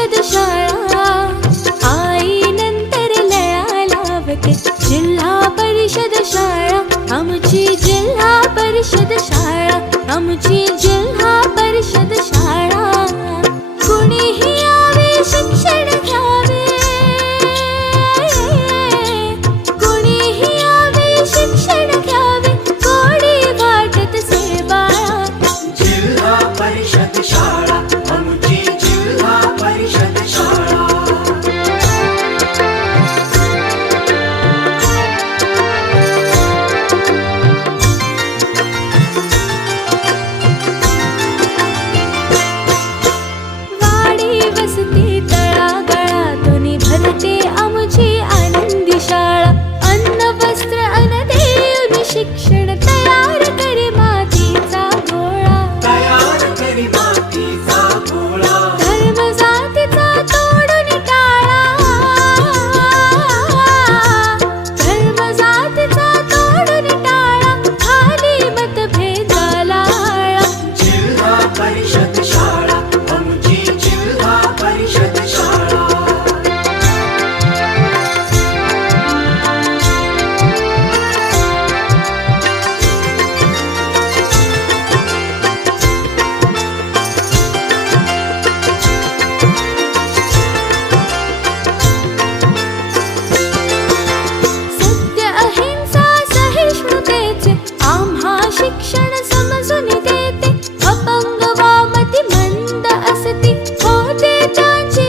परिषद शाळा, आई नंतर लळा लावते जिल्हा परिषद शाळा, आमची जिल्हा परिषद शाळा, आमची जिल्हा परिषद शाळा. कुणीही यावे शिक्षण घ्यावे, कुणीही यावे शिक्षण घ्यावे, कोणी वाटत से बाळा. जिल्हा परिषद शाळा, आमची जिल्हा परिषद शाळा. वाडी वसती तळागाळातून भरते आमची आनंदी शाळा, अन्न वस्त्र अन देऊन शिक्षण तयार करी मातीचा गोळा. तयार करी मातीचा गोळा. धर्म जातीचा तोडून टाळा, धर्म जातीचा तोडून टाळा, खाली मतभेदाला आळा. जिल्हा परिषद शाळा, आमची जिल्हा परिषद शाळा. सत्य अहिंसा सहिष्णुतेचे आम्हा शिक्षण समजून देते, अपंग वा मतिमंद असती होते त्यांची